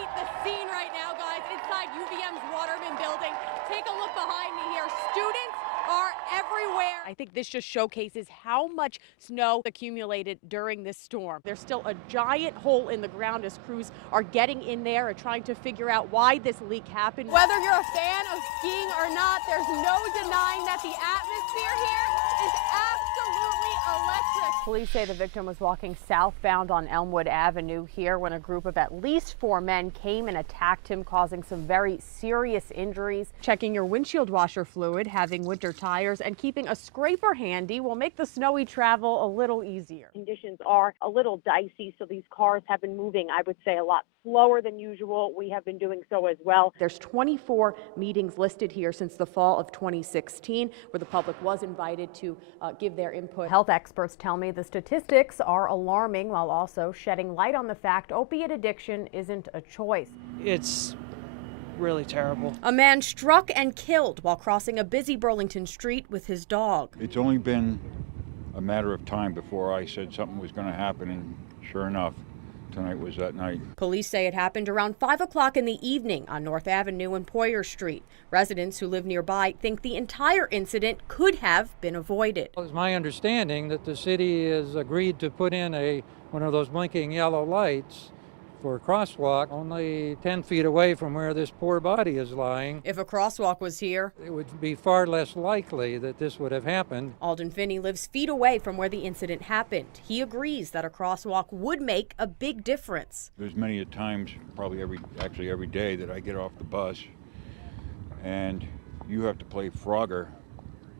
quite the scene right now, guys, inside UVM's Waterman building. Take a look behind me here. Students are everywhere. I think this just showcases how much snow accumulated during this storm. There's still a giant hole in the ground as crews are getting in there and trying to figure out why this leak happened. Whether you're a fan of skiing or not, there's no denying that the atmosphere here is absolutely electric. Police say the victim was walking southbound on Elmwood Avenue here when a group of at least 4 men came and attacked him, causing some very serious injuries. Checking your windshield washer fluid, having winter tires, and keeping a scraper handy will make the snowy travel a little easier. Conditions are a little dicey, so these cars have been moving, I would say, a lot slower than usual. We have been doing so as well. There's 24 meetings listed here since the fall of 2016, where the public was invited to give their input. Health experts tell me the statistics are alarming, while also shedding light on the fact opiate addiction isn't a choice. It's really terrible. A man struck and killed while crossing a busy Burlington street with his dog. It's only been a matter of time before I said something was going to happen, and sure enough, tonight was that night. Police say it happened around 5 o'clock in the evening on North Avenue and Poyer Street. Residents who live nearby think the entire incident could have been avoided. It's my understanding that the city has agreed to put in one of those blinking yellow lights for a crosswalk only 10 feet away from where this poor body is lying. If a crosswalk was here, it would be far less likely that this would have happened. Alden Finney lives feet away from where the incident happened. He agrees that a crosswalk would make a big difference. There's many times, probably every day, that I get off the bus and you have to play Frogger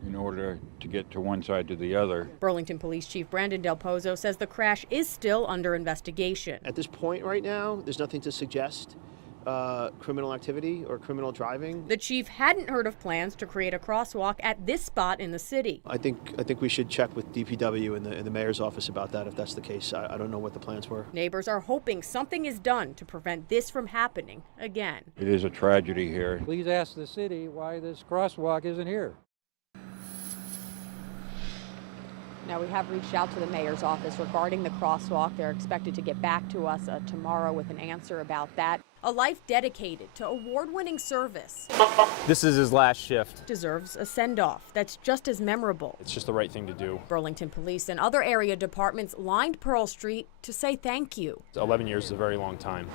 in order to get to one side to the other. Burlington Police Chief Brandon Del Pozo says the crash is still under investigation. At this point right now, there's nothing to suggest criminal activity or criminal driving. The chief hadn't heard of plans to create a crosswalk at this spot in the city. I think we should check with DPW and the mayor's office about that if that's the case. I don't know what the plans were. Neighbors are hoping something is done to prevent this from happening again. It is a tragedy here. Please ask the city why this crosswalk isn't here. Now, we have reached out to the mayor's office regarding the crosswalk. They're expected to get back to us tomorrow with an answer about that. A life dedicated to award-winning service. This is his last shift. Deserves a send-off that's just as memorable. It's just the right thing to do. Burlington Police and other area departments lined Pearl Street to say thank you. 11 years is a very long time.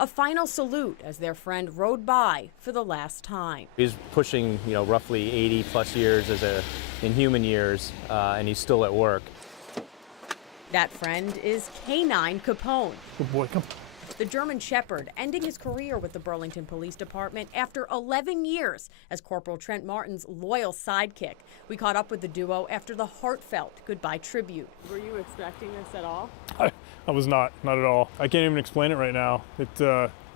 A final salute as their friend rode by for the last time. He's pushing, roughly 80 plus years in human years, and he's still at work. That friend is K9 Capone. Good boy, come. The German Shepherd ending his career with the Burlington Police Department after 11 years as Corporal Trent Martin's loyal sidekick. We caught up with the duo after the heartfelt goodbye tribute. Were you expecting this at all? I was not at all. I can't even explain it right now.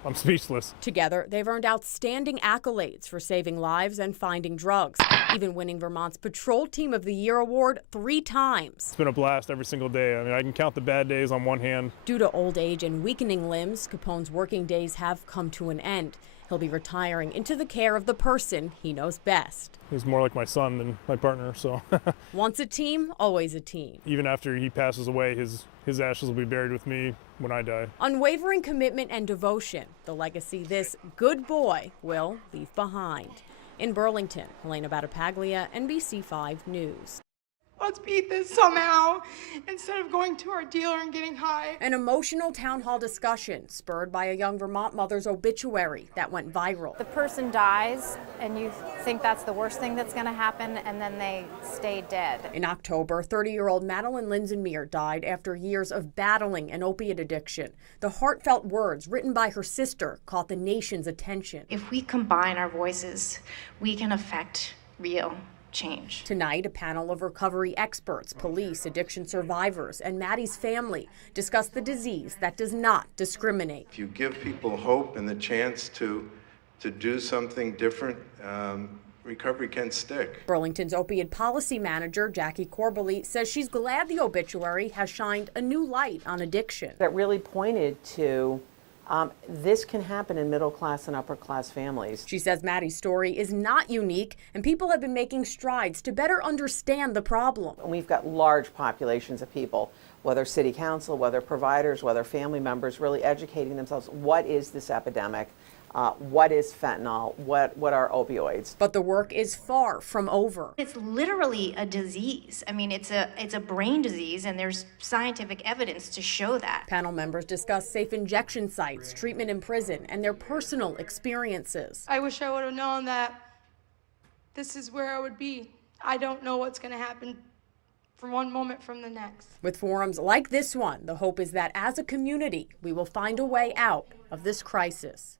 I'm speechless. Together, they've earned outstanding accolades for saving lives and finding drugs, even winning Vermont's Patrol Team of the Year award 3 times. It's been a blast every single day. I mean, I can count the bad days on one hand. Due to old age and weakening limbs, Capone's working days have come to an end. He'll be retiring into the care of the person he knows best. He's more like my son than my partner, so. Once a team, always a team. Even after he passes away, his ashes will be buried with me when I die. Unwavering commitment and devotion, the legacy this good boy will leave behind. In Burlington, Helena Battipaglia, NBC5 News. Let's beat this somehow instead of going to our dealer and getting high. An emotional town hall discussion spurred by a young Vermont mother's obituary that went viral. The person dies and you think that's the worst thing that's going to happen, and then they stay dead. In October, 30-year-old Madeline Linsenmeer died after years of battling an opiate addiction. The heartfelt words written by her sister caught the nation's attention. If we combine our voices, we can affect real change. Tonight, a panel of recovery experts, police, addiction survivors, and Maddie's family discuss the disease that does not discriminate. If you give people hope and the chance to do something different, recovery can stick. Burlington's opiate policy manager, Jackie Corbally, says she's glad the obituary has shined a new light on addiction. That really pointed to This can happen in middle class and upper class families. She says Maddie's story is not unique, and people have been making strides to better understand the problem. We've got large populations of people, whether city council, whether providers, whether family members, really educating themselves. What is this epidemic? What is fentanyl? What are opioids? But the work is far from over. It's literally a disease. I mean, it's a brain disease, and there's scientific evidence to show that. Panel members discuss safe injection sites, treatment in prison, and their personal experiences. I wish I would have known that this is where I would be. I don't know what's going to happen from one moment from the next. With forums like this one, the hope is that as a community, we will find a way out of this crisis.